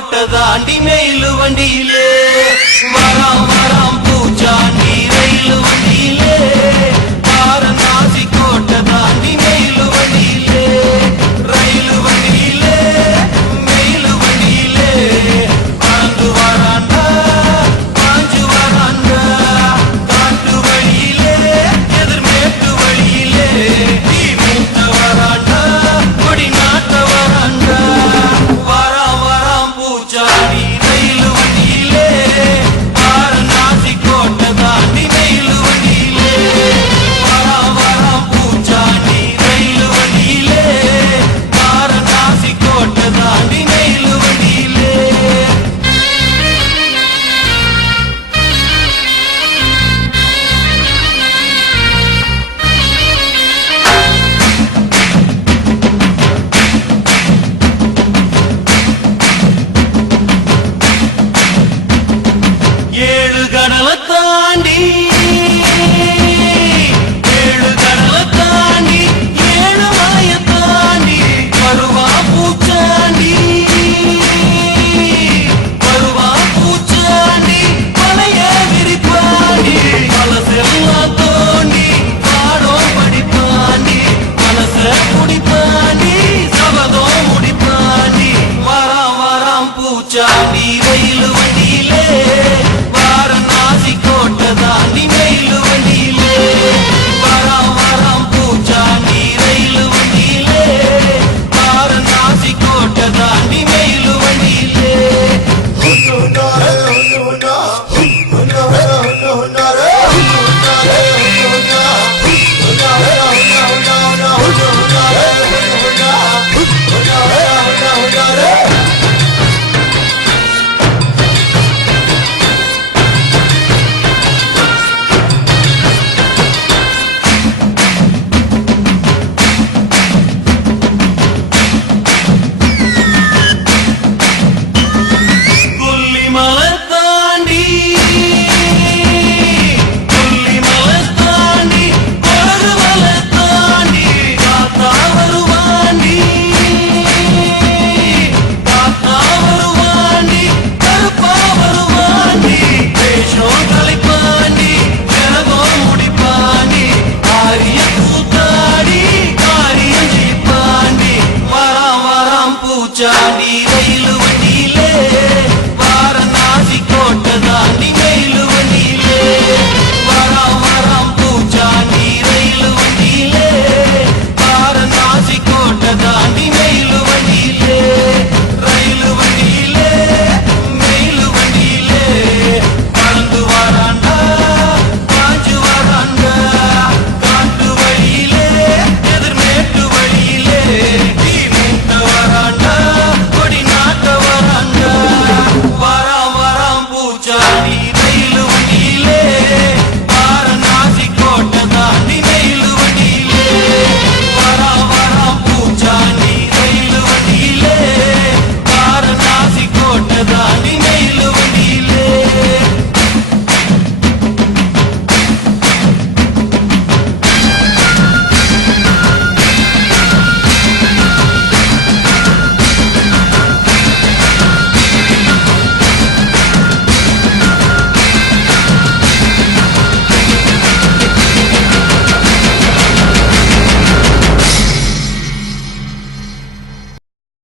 கோட்டை தாண்டி மேலு வண்டியிலே வராம் வராம் பூச்சாண்டி ரயிலு வண்டியிலே வாரணாசி கோட்டை தாண்டி மேலு வண்டியிலே ரயிலு வண்டியிலே மேலு வண்டியிலே பறந்து வராண்டா பாஞ்சு வராண்டா காட்டு வழியிலே எதிர்மேட்டு வழியிலே தீ மூத்த வராண்டா கொடி நாட்ட வராண்டா வராம் வராம் பூச்சாண்டி ரயிலு வண்டியிலே வாரணாசி கோட்டை தாண்டி மேலு வண்டியிலே வராம் வராம் பூச்சாண்டி ரயிலு வண்டியிலே வாரணாசி கோட்டை தாண்டி மேலு வண்டியிலே ஏழு கடலை தாண்டி ஏழு கடலை தாண்டி ஏழு மலைய தாண்டி வருவா பூச்சாண்டி வருவா பூச்சாண்டி மலைய விரிப்பாண்டி மனசெல்லாம் தோண்டி பாடம் படிப்பாண்டி மனச குடிப்பாண்டி சபதம் முடிப்பாண்டி வராம் வராம் பூச்சாண்டி ரயிலு வண்டியிலே